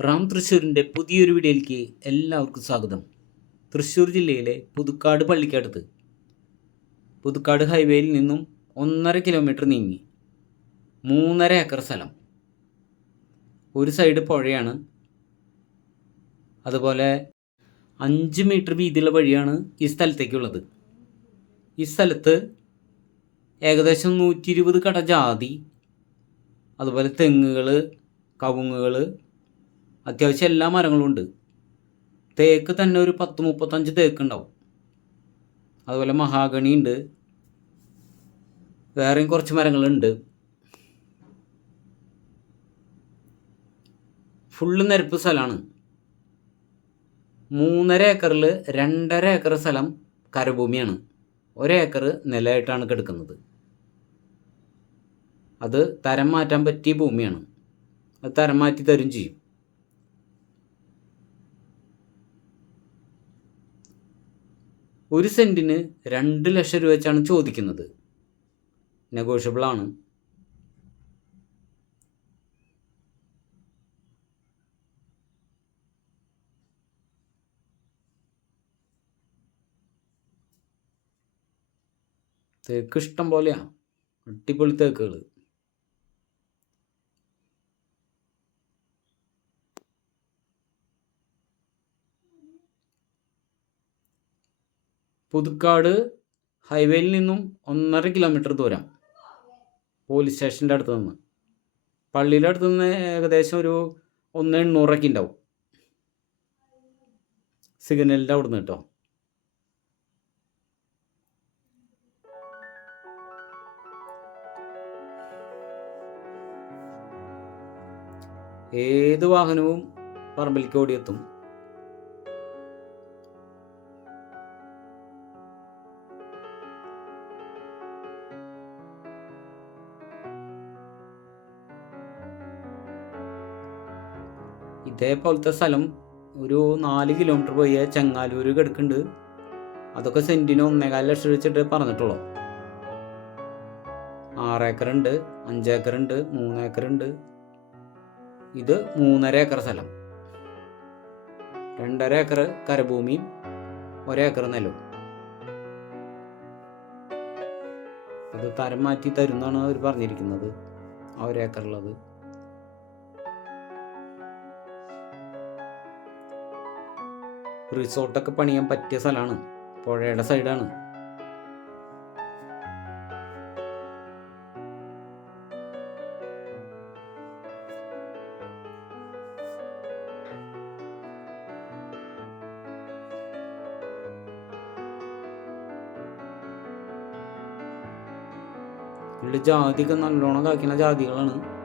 റാം തൃശ്ശൂരിന്റെ പുതിയൊരു വീഡിയോയിലേക്ക് എല്ലാവർക്കും സ്വാഗതം. തൃശ്ശൂർ ജില്ലയിലെ പുതുക്കാട് പള്ളിക്കടുത്ത്. പുതുക്കാട് ഹൈവേയിൽ നിന്നും ഒന്നര കിലോമീറ്റർ നീങ്ങി മൂന്നര ഏക്കർ സ്ഥലം. ഒരു സൈഡ് പുഴയാണ്. അതുപോലെ അഞ്ച് മീറ്റർ വീതിയുള്ള വഴിയാണ് ഈ സ്ഥലത്തേക്കുള്ളത്. ഈ സ്ഥലത്ത് ഏകദേശം നൂറ്റി ഇരുപത് കട ജാതി അതുപോലെ തെങ്ങുകൾ കവുങ്ങുകൾ അത്യാവശ്യം എല്ലാ മരങ്ങളും ഉണ്ട്. തേക്ക് തന്നെ ഒരു പത്ത് മുപ്പത്തഞ്ച് തേക്ക് ഉണ്ടാവും. അതുപോലെ മഹാഗണി ഉണ്ട്. വേറെയും കുറച്ച് മരങ്ങളുണ്ട്. ഫുള്ള് നിരപ്പ് സ്ഥലമാണ്. മൂന്നര ഏക്കറിൽ രണ്ടര ഏക്കർ സ്ഥലം കരഭൂമിയാണ്. ഒരേക്കർ നിലയായിട്ടാണ് കിടക്കുന്നത്. അത് തരം മാറ്റാൻ പറ്റിയ ഭൂമിയാണ്. അത് തരം മാറ്റി തരും ചെയ്യും. ഒരു സെന്റിന് രണ്ട് ലക്ഷം രൂപ വെച്ചാണ് ചോദിക്കുന്നത്. നെഗോഷ്യബിൾ ആണ്. തേക്ക് ഇഷ്ടം പോലെയാണ് അടിപൊളി തേക്കുകൾ പുതുക്കാട് ഹൈവേയിൽ നിന്നും ഒന്നര കിലോമീറ്റർ ദൂരം പോലീസ് സ്റ്റേഷന്റെ അടുത്ത് നിന്ന്. പള്ളിയുടെ അടുത്ത് നിന്ന് ഏകദേശം ഒരു ഒന്ന് എണ്ണൂറൊക്കെ ഉണ്ടാവും. സിഗ്നലിന്റെ അവിടെ നിന്ന് കേട്ടോ. ഏത് വാഹനവും പറമ്പിലേക്ക് ഓടിയെത്തും. ഇതേപോലത്തെ സ്ഥലം ഒരു നാല് കിലോമീറ്റർ പോയ. ചെങ്ങാലൂർ കിടക്കുന്നുണ്ട്. അതൊക്കെ സെന്റിന് ഒന്നേകാൽ ലക്ഷം വെച്ചിട്ട് പറഞ്ഞിട്ടുള്ളൂ. ഏക്കർ ഉണ്ട് അഞ്ചേക്കർ ഉണ്ട് മൂന്നേക്കർ ഉണ്ട്. ഇത് മൂന്നര ഏക്കർ സ്ഥലം. രണ്ടര ഏക്കർ കരഭൂമിയും ഒരേക്കർ നിലവും അത് തരം മാറ്റി തരുന്നാണ് അവർ പറഞ്ഞിരിക്കുന്നത്. ആ ഒരേക്കറുള്ളത് റിസോർട്ടൊക്കെ പണിയാൻ പറ്റിയ സ്ഥലമാണ് പുഴയുടെ സൈഡാണ്. ഇവിടെ ജാതിയൊക്കെ നല്ലോണം കാക്കുന്ന ജാതികളാണ്.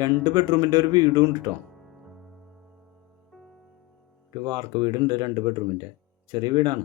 രണ്ട് ബെഡ്റൂമിന്റെ ഒരു വീടും ഉണ്ട് കേട്ടോ ഒരു വാർക്ക് വീടുണ്ട് രണ്ട് ബെഡ്റൂമിന്റെ ചെറിയ വീടാണ്.